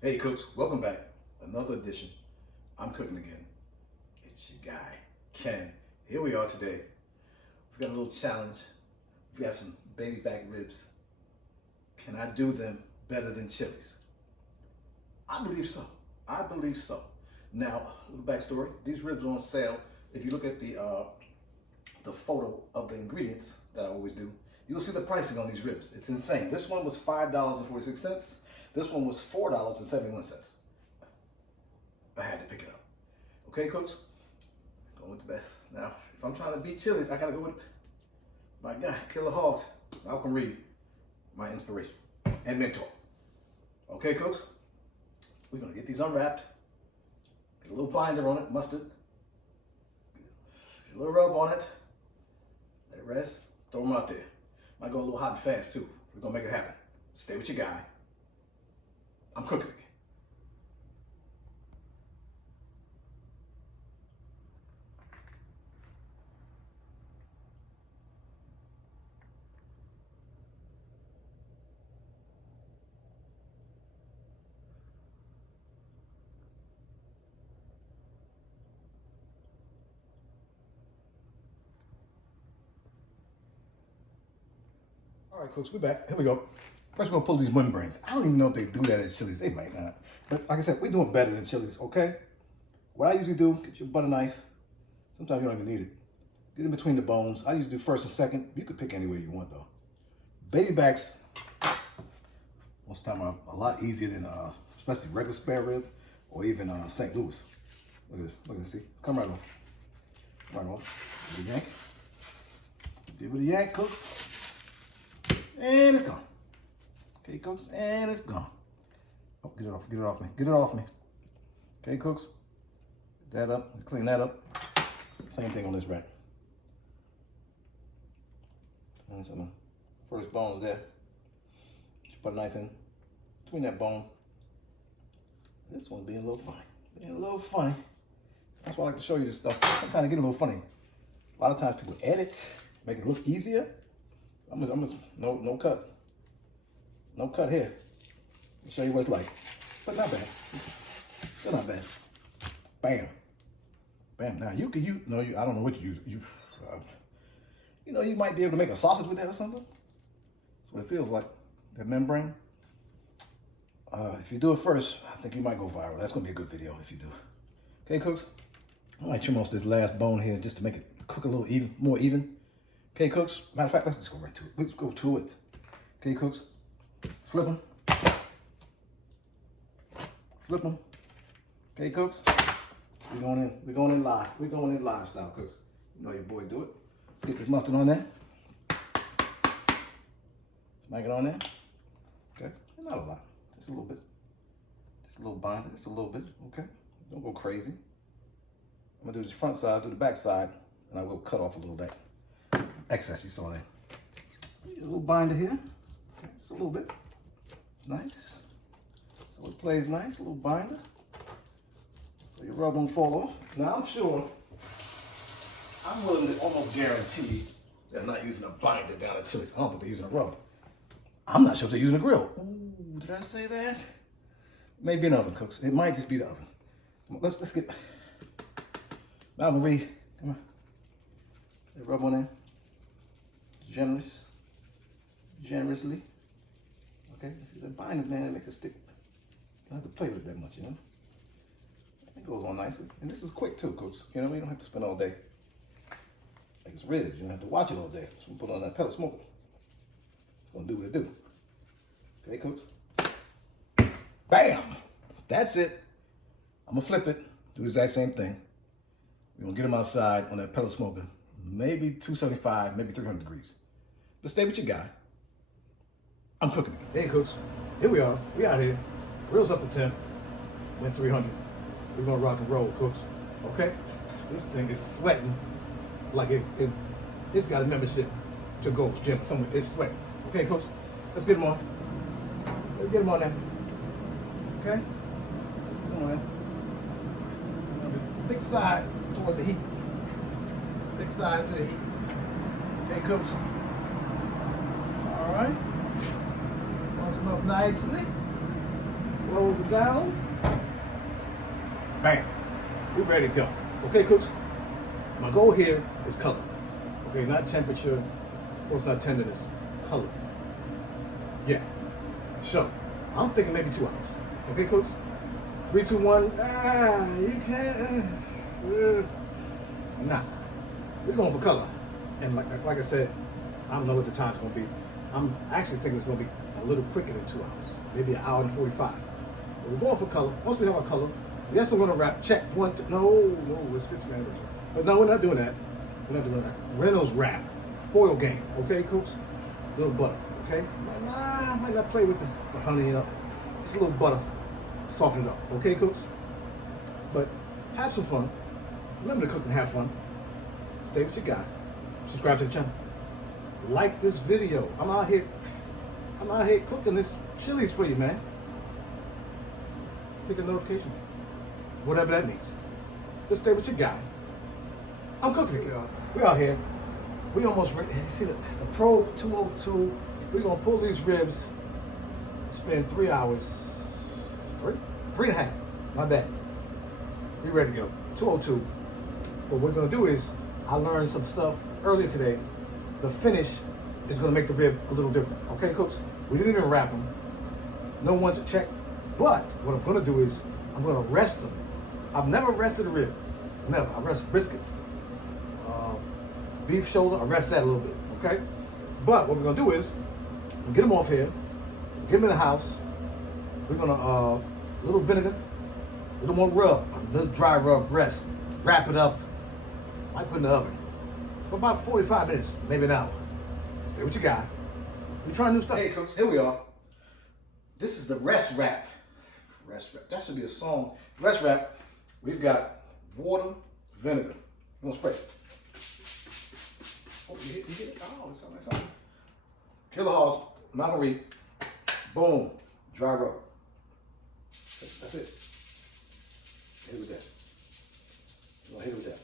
Hey cooks, welcome back. Another edition. I'm cooking again. It's your guy, Ken. Here we are today. We've got a little challenge. We've got some baby back ribs. Can I do them better than Chili's? I believe so. I believe so. Now, a little backstory. These ribs are on sale. If you look at the photo of the ingredients that I always do, you'll see the pricing on these ribs. It's insane. This one was $5.46. This one was $4.71. I had to pick it up. Okay, cooks? Going with the best. Now, if I'm trying to beat Chili's, I gotta go with my guy, Killer Hogs, Malcolm Reed, my inspiration and mentor. Okay, cooks? We're gonna get these unwrapped. Get a little binder on it, mustard. Get a little rub on it. Let it rest. Throw them out there. Might go a little hot and fast too. We're gonna make it happen. Stay with your guy. I'm cooking again. All right, cooks, we're back. Here we go. First, we're gonna pull these membranes. I don't even know if they do that at Chili's. They might not. But like I said, we're doing better than Chili's, okay? What I usually do, get your butter knife. Sometimes you don't even need it. Get in between the bones. I usually do first and second. You could pick any way you want, though. Baby backs, most of the time, are a lot easier than, especially regular spare rib or even St. Louis. Look at this. Look at this. See? Come right off. Right off. Give it a yank. Give it a yank, cooks. And it's gone. Okay, cooks, and it's gone. Oh, get it off me. Get it off me. Okay, cooks. That up, clean that up. Same thing on this rack. And so the first bone's there. Just put a knife in between that bone. This one's being a little funny. Being a little funny. That's why I like to show you this stuff. I kind of get a little funny. A lot of times people edit, make it look easier. I'm just no cut. No cut here. I'll show you what it's like. But not bad. Still not bad. Bam. Bam. Now you could I don't know what you use. You might be able to make a sausage with that or something. That's what it feels like. That membrane. If you do it first, I think you might go viral. That's gonna be a good video if you do. Okay, cooks? I might trim off this last bone here just to make it cook a little more even. Okay, cooks? Matter of fact, let's just go right to it. Let's go to it. Okay, cooks? Let's flip them. Flip them. Okay, cooks? We're going in live. We're going in live style, cooks. You know your boy do it. Let's get this mustard on there. Smack it on there. Okay? Not a lot. Just a little bit. Just a little binder. Just a little bit. Okay? Don't go crazy. I'm going to do this front side, do the back side, and I will cut off a little bit. Excess, you saw that. A little binder here. Okay, just a little bit. Nice. So it plays nice, a little binder. So your rub won't fall off. Now I'm willing to almost guarantee they're not using a binder down at Chili's. I don't think they're using a rub. I'm not sure if they're using a grill. Ooh, did I say that? Maybe an oven, cooks. It might just be the oven. Let's get Malcolm Reed. Come on. Rub on there. Generously. Okay, see that binder, man, it makes it stick. You don't have to play with it that much, you know. It goes on nicely, and this is quick too, cooks. You know, you don't have to spend all day. Like it's ribs, you don't have to watch it all day. So we put it on that pellet smoker. It's gonna do what it do. Okay, cooks. Bam! That's it. I'm gonna flip it. Do the exact same thing. We're gonna get them outside on that pellet smoker. Maybe 275, maybe 300 degrees. But stay with your guy. I'm cooking again. Hey, cooks. Here we are. We out here. Grill's up to 10. Went 300. We're gonna rock and roll, cooks. Okay? This thing is sweating like it's got a membership to go gym somewhere. It's sweating. Okay, cooks? Let's get them on. Let's get them on there. Okay? Come on, man. Thick side towards the heat. Thick side to the heat. Okay, cooks? All right. Wash them up nicely. Close it down. Bam. We're ready to go. Okay, cooks? My goal here is color. Okay, not temperature. Of course, not tenderness. Color. Yeah. So, I'm thinking maybe 2 hours. Okay, cooks? 3, 2, 1. You can't. Nah. We're going for color. And like I said, I don't know what the time's going to be. I'm actually thinking it's going to be a little quicker than 2 hours. Maybe an hour and 45. But we're going for color. Once we have our color, yes, I'm going to wrap. Check one. No, it's 50 minutes. But no, we're not doing that. We're not doing that. Reynolds wrap. Foil game. Okay, cooks? A little butter. Okay? Might not play with the honey, you know. Just a little butter. Soften it up. Okay, cooks? But have some fun. Remember to cook and have fun. Stay with your guy. Subscribe to the channel. Like this video. I'm out here cooking this chilies for you, man. Hit the notification. Whatever that means. Just stay with your guy. I'm cooking it, y'all. We out here. We almost ready. You see the Pro 202. We're gonna pull these ribs. Spend 3 hours. 3.5. My bad. We ready to go. 202. What we're gonna do is, I learned some stuff earlier today. The finish is gonna make the rib a little different. Okay, cooks? We didn't even wrap them. No one to check. But what I'm gonna do is, I'm gonna rest them. I've never rested a rib. Never. I rest briskets. Beef shoulder, I rest that a little bit. Okay? But what we're gonna do is, we'll get them off here, get them in the house. We're gonna, a little vinegar, a little more rub, a little dry rub, rest, wrap it up, might put in the oven for about 45 minutes, maybe an hour. Stay with your guy. We're trying new stuff. Hey, cooks, here we are. This is the rest wrap. Rest wrap. That should be a song. Rest wrap. We've got water, vinegar. We're gonna spray it. Oh, you get it? Oh, it's something. Killer Hogs, Marguerite. Boom. Dry rub. That's it. Hit it with that. We're gonna hit it with that.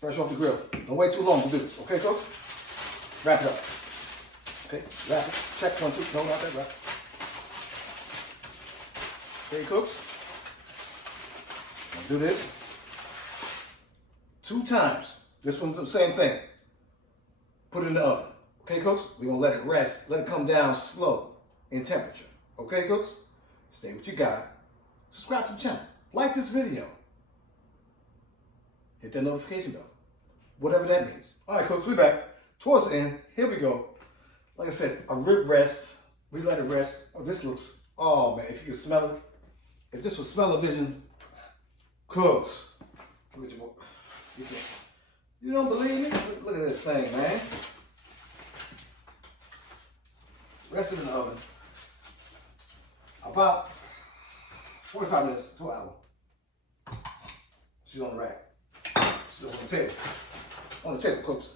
Fresh off the grill. Don't wait too long to do this. Okay, folks? Wrap it up. Okay, wrap it. Check 1, 2. No, not that wrap. Okay, cooks? I'll do this 2 times. This one's the same thing. Put it in the oven. Okay, cooks? We're gonna let it rest. Let it come down slow in temperature. Okay, cooks? Stay with your guy. Subscribe to the channel. Like this video. Hit that notification bell. Whatever that means. All right, cooks, we're back. Towards the end, here we go. Like I said, a rib rest. We let it rest. Oh, this looks, oh man, if you could smell it. If this was smell-o-vision, cooks. Look at your, you don't believe me? Look at this thing, man. Rest it in the oven. About 45 minutes to an hour. She's on the rack. She's on the table. On the table, cooks.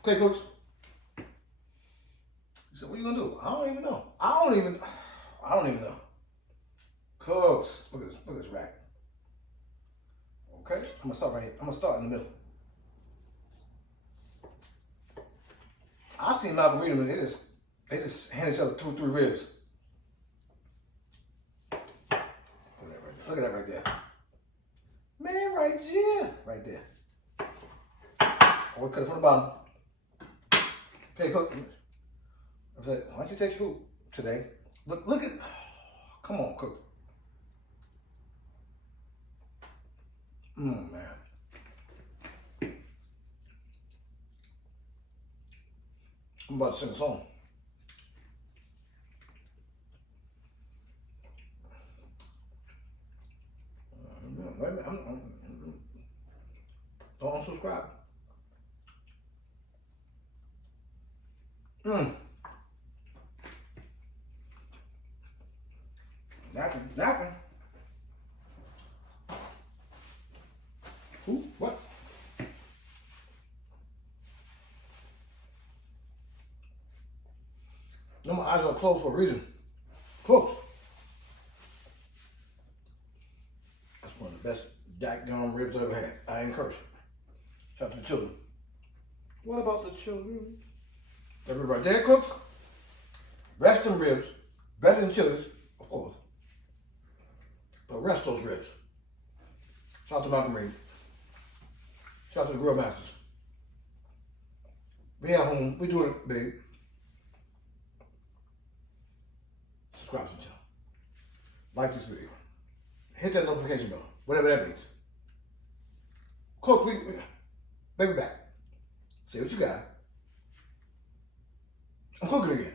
Okay, cooks? You said, what are you gonna do? I don't even know. I don't even know. Cooks. Look at this rack. Okay? I'm gonna start right here. I'm gonna start in the middle. I seen Margarita, they just hand each other 2 or 3 ribs. Look at that right there. Man, right there. Right there. Or cut it from the bottom. Okay, cook. I said, why don't you taste food today? Look at, come on, cook. Man. I'm about to sing a song. Don't unsubscribe. Napping. Who? What? No, my eyes are closed for a reason. Close. That's one of the best daggone ribs I ever had. I ain't cursing. Shout out to the children. What about the children? That rib right there, cooks. Rest them ribs. Better than Chili's. rest those ribs. Shout out to Malcolm Reed. Shout out to the Grill Masters. We at home. We doing it big. Subscribe to the channel. Like this video. Hit that notification bell. Whatever that means. Cook, baby back. Say what you got. I'm cooking again.